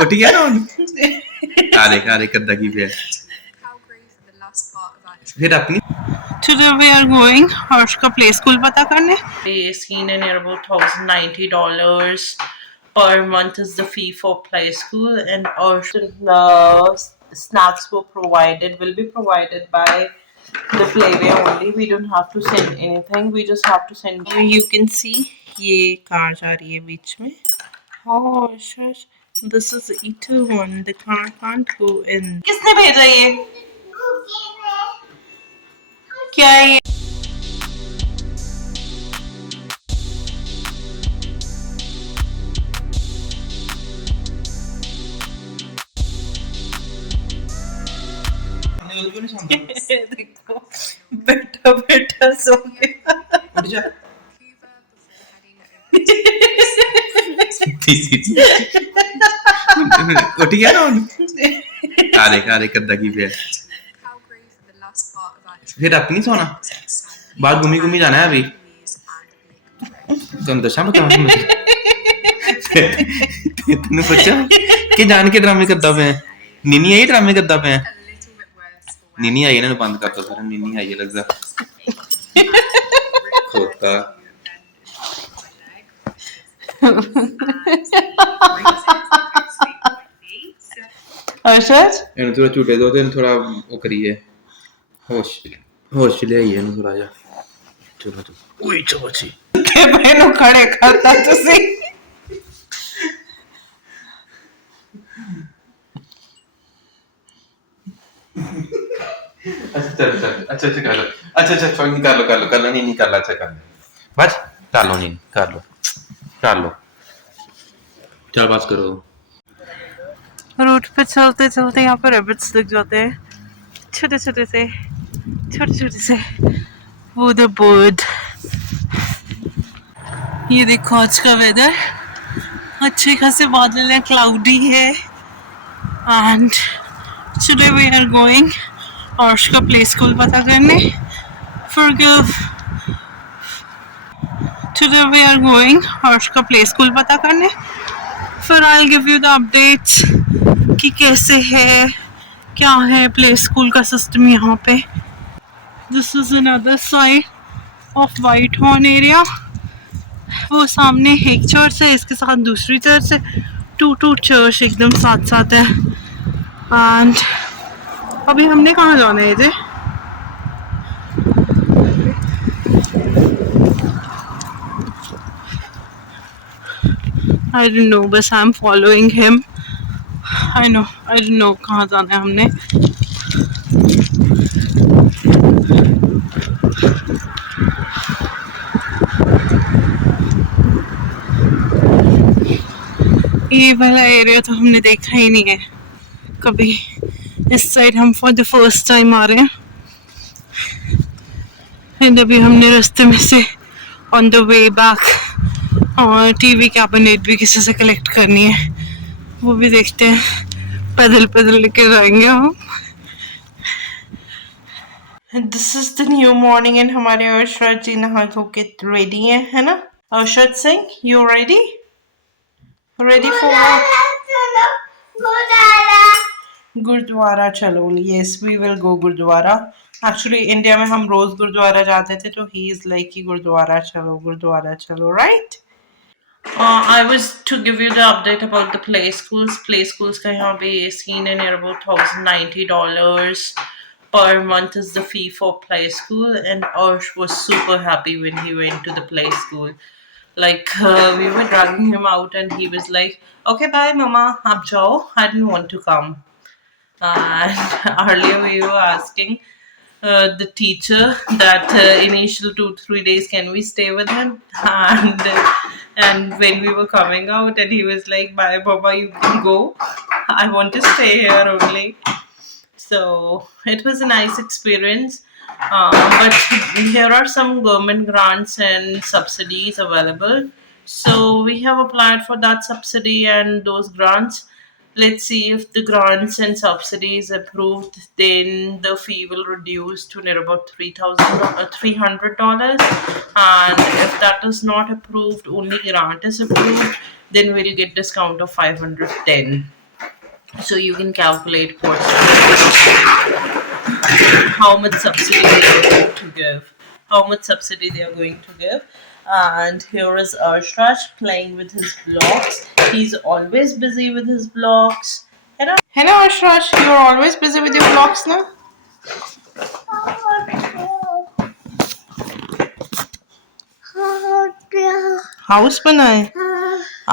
ਉੱਠ ਗਿਆ ਨਾ ਹੁਣ ਕਾਰੇ ਕਰਦਾ ਕੀ ਪਿਆ फिर अपनी Today we are going हर्ष का प्ले स्कूल पता करने. Seen in about $1,090 per month is the fee for play school, and our snacks will be provided by the playway only. We don't have to send anything. We just have to send. You can see ये car जा रही है बीच में. Oh, shush. This is E21. The car can't go in. किसने भेजा ये? क्या है? देखो बैठा बैठा सो गया. उठ जा ਉੱਠ ਗਿਆ ਨਾ ਹੁਣ ਕਾਰੇ ਕਰਦਾ ਕੀ ਪਿਆ फिर अपनी सोना बाहर घूमी जाना है अभी तुम दशा बता तेन सोचा कि जान के ड्रामे करता पे नीनी आई ड्रामे करता पे नीनी आई इन्होंने बंद करता सारा नीनी आई है लगता खोता अर्शद इन्हें थोड़ा झूठे दो तो थोड़ा वो करिए होश ले आइए इन्हें थोड़ा जा चलो ओए चोची के बहनों खड़े करता तुसी अच्छा कर लो अच्छा निकाल लो नहीं कर लो अच्छा कर लो बस कर लो नहीं कर लो चल बस करो रोड पे चलते चलते यहाँ पर रैबिट्स दिख जाते हैं छोटे से वो द बर्ड. ये देखो आज का वेदर अच्छे खासे बादल है क्लाउडी है and today we are going Harsh का प्ले स्कूल पता करने today we are going Harsh का प्ले स्कूल पता करने फिर I give you the updates कि कैसे है क्या है प्ले स्कूल का सिस्टम यहाँ पे. This is another side of white horn area. वो सामने एक चर्च है इसके साथ दूसरी चर्च है. टू चर्च एकदम साथ है. एंड अभी हमने कहाँ जाना है जी? I don't know, बस I'm following him. I don't know कहाँ जाना है हमने. ये वाला एरिया तो हमने देखा ही नहीं है कभी. इस साइड हम फॉर द फर्स्ट टाइम आ रहे हैं. एंड अभी हमने रास्ते में से ऑन द वे बैक और टीवी कैबिनेट भी किसी से कलेक्ट करनी है. वो भी देखते हैं. पैदल लेके जाएंगे हम. This is the new morning and हमारे अर्शद जी नहा धो के रेडी है ना. Arshad Singh you ready for gurudwara. चलो yes we will go gurudwara. Actually India में हम रोज गुरुद्वारा जाते थे तो ही इज लाइक कि गुरुद्वारा चलो right. I was to give you the update about the play schools. Play schools का यहाँ पे seen in about $1,090 per month is the fee for play school, and Arsh was super happy when he went to the play school. Like we were dragging him out, and he was like, "Okay, bye, mama. Ab jao. I didn't want to come." And earlier we were asking the teacher that initial 2-3 days can we stay with him, and when we were coming out and he was like, bye baba, you can go, I want to stay here only. So it was a nice experience, but there are some government grants and subsidies available, so we have applied for that subsidy and those grants, Let's see if the grants and subsidies approved, then the fee will reduce to near about $300. And if that is not approved, only grant is approved, then we'll get discount of 510. So you can calculate how much subsidy they are going to give. How much subsidy they are going to give. And here is Arshrash playing with his blocks. He's always busy with his blocks. Hello Arshrash, you're always busy with your blocks now? House बना है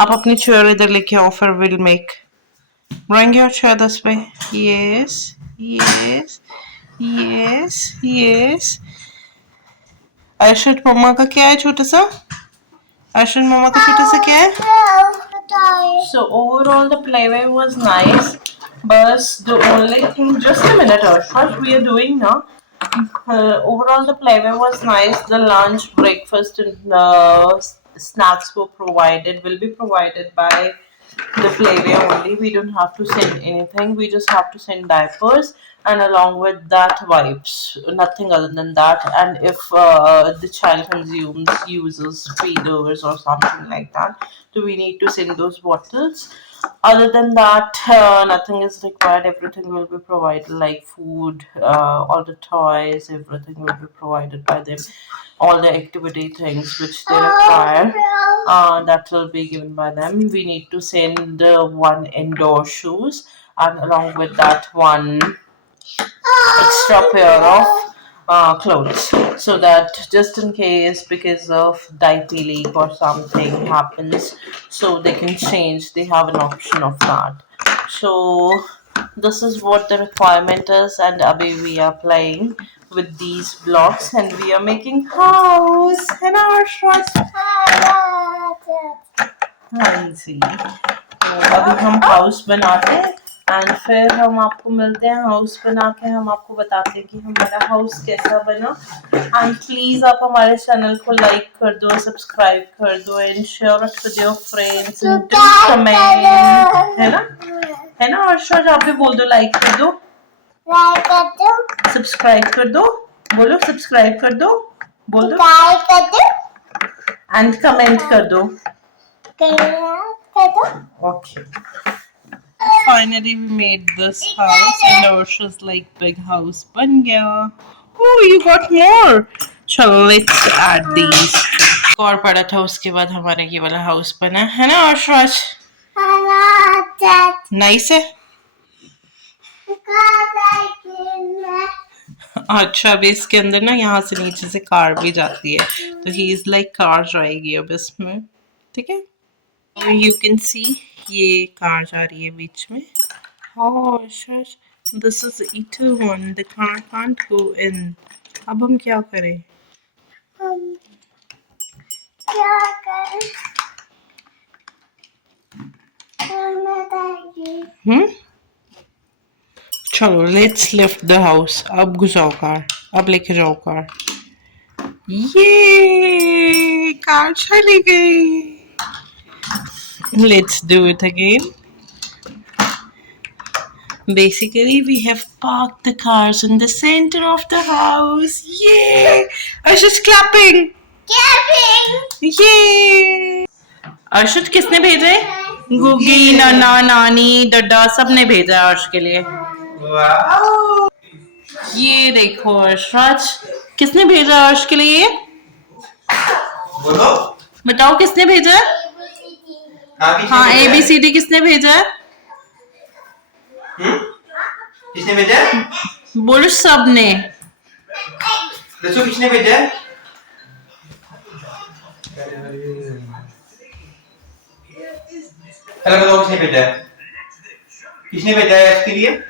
आप अपनी chair इधर लेके आओ फिर will make bring your chair this way yes yes yes yes Arshad मम्मा का क्या है छोटा सा अर्शद मम्मा का छोटा सा क्या है so overall the playway was nice but the only thing just a minute Arshad we are doing now overall the playway was nice the lunch breakfast and snacks were provided will be provided by the playway only we don't have to send anything we just have to send diapers and along with that wipes nothing other than that and if the child consumes uses feeders or something like that so we need to send those bottles other than that nothing is required everything will be provided like food all the toys everything will be provided by them all the activity things which they require that will be given by them we need to send one indoor shoes and along with that one extra pair of clothes so that just in case because of diaper leak or something happens so they can change they have an option of that so this is what the requirement is and abhi we are playing with these blocks and we are making house and our trust तो अभी हम house बनाते हैं and फिर हम आपको मिलते हैं हाउस बना के हम आपको बताते हैं कि हमारा हाउस कैसा बना एंड प्लीज आप हमारे चैनल को लाइक कर दो सब्सक्राइब कर दो and share it with your friends and comment है ना अर्शद आप भी बोल दो लाइक कर दो सब्सक्राइब कर दो बोलो सब्सक्राइब कर दो बोल दो एंड कमेंट कर दो okay finally we made this house and Arsha's like big house ban gaya oh you got more chalo let's add these और पड़ा था उसके बाद हमारा ये वाला हाउस बना है ना अर्शराज नाइस है अच्छा अभी इसके अंदर ना यहाँ से नीचे से कार भी जाती है तो ही इज लाइक कार जाएगी अब इसमें ठीक है you can see ये कार जा रही है बीच में oh shush this is the E2 one the car can't go in अब हम क्या करें चलो let's lift the house अब घुसाओ कार अब लेके जाओ कार ये कार चली गई let's do it again basically we have parked the cars in the center of the house yay Arshad clapping yay Arshad किसने भेजा है गुगी नाना नानी डड्डा सब ने भेजा है अर्श के लिए ये देखो अर्शराज किसने भेजा अर्श के लिए बोलो बताओ किसने भेजा है हाँ ABCD किसने भेजा है किसने भेजा बोलो सब ने दसो किसने भेजा बताओ किसने भेजा है इसके लिए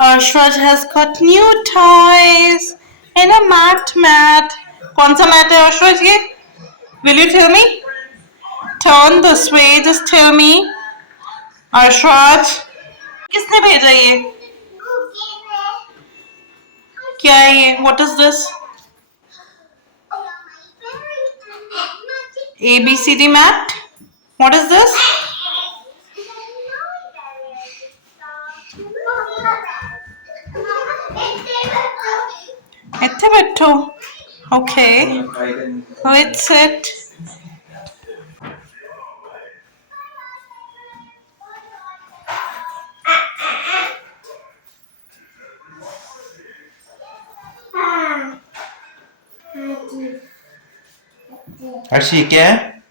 Arshad has got new toys and a mat कौन सा मैट है Arshad ये will you tell me turn this way just tell me Arshad किसने भेजा ये क्या है ये what is this ABCD mat what is this बैठो. Okay. Wait, sit. अर्शी क्या है?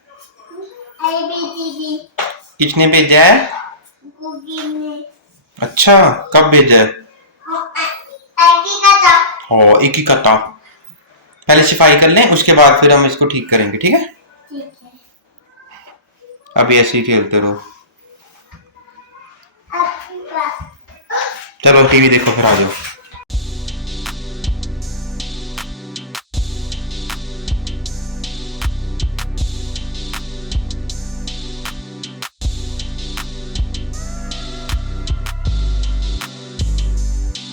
किसने भेजा है? अच्छा, कब भेजा है? हाँ, एक ही का था. पहले सफाई कर लें, उसके बाद फिर हम इसको ठीक करेंगे, ठीक है? अभी ऐसे ही खेलते रहो. चलो टीवी देखो, फिर आ जाओ.